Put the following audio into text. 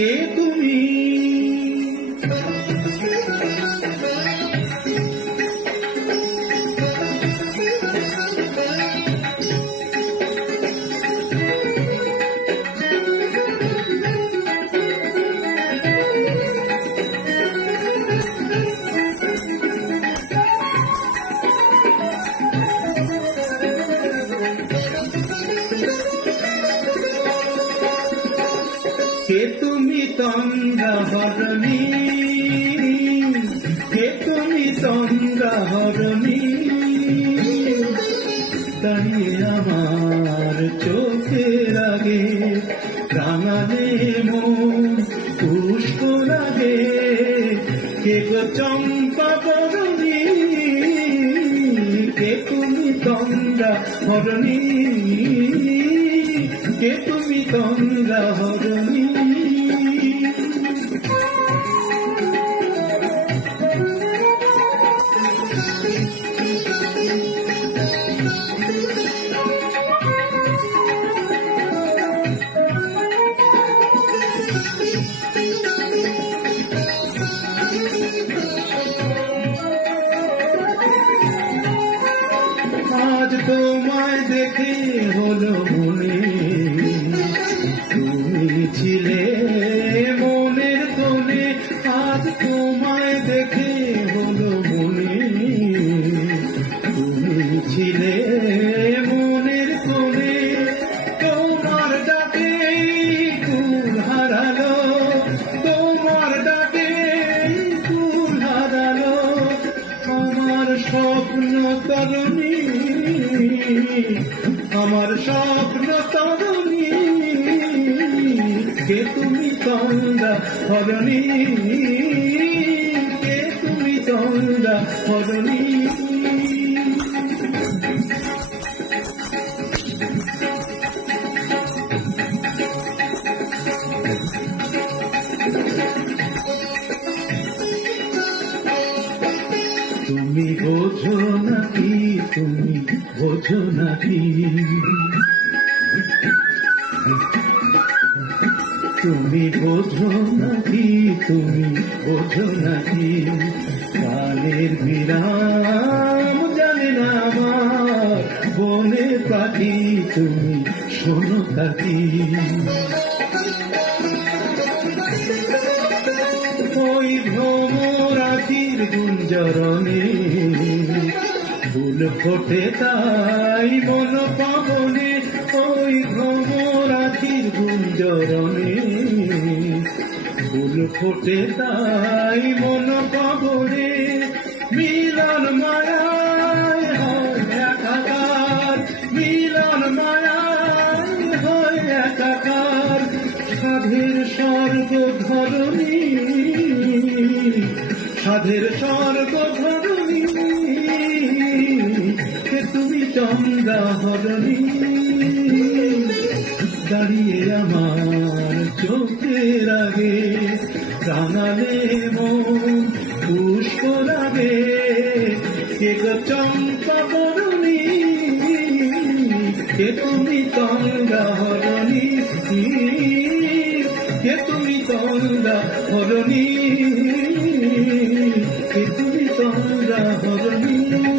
কে তুমি? কে তুমি তন্দ্রাহরণী? কে তুমি তন্দ্রাহরণী? দাঁড়িয়ে আমার চোখের আগে রাঙালে মন পুষ্প লাগে। কে গো চম্পা বরণী? কে তুমি তন্দ্রাহরণী? কে তুমি তন্দ্রাহরণী? আজ তোমায় দেখে হলো মনে তুমি ছিলে মনের কোণে। আজ তোমায় দেখে হলো মনে তুমি ছিলে মনের কোণে। তোমার ডাকে কুল হারালো, তোমার ডাকে কুল হারালো আমার স্বপ্ন তরুণী, আমার স্বপ্ন তরুণী। কে তুমি তন্দ্রাহরণী? কে তুমি তন্দ্রাহরণী? তুমি বোঝো নাকি, তুমি বোঝো নাকি? তুমি বোঝো নাকি, তুমি বোঝো নাকি? কালের বিরাম জানে না আমার বনের পাখি, তুমি শোনো কাকি। ওই ভ্রমরাখির গুঞ্জরণে ফুল ফোটে তাই মন পাবনে। ওই ভ্রমরাখির গুঞ্জরণে ফুল ফোটে তাই মন পাবনে। মিলন মায়ায় হয় একাকার, মিলন মায়ায় হয় একাকার। সাধের স্বর্গ ধরণী, সাধের স্বর্গ ধরণী। কে তুমি তন্দ্রাহরণী? দাঁড়িয়ে আমার চোখের আগে রাঙালে মন পুষ্প লাগে। কে গো চম্পা বরণী? কে তুমি তন্দ্রাহরণী?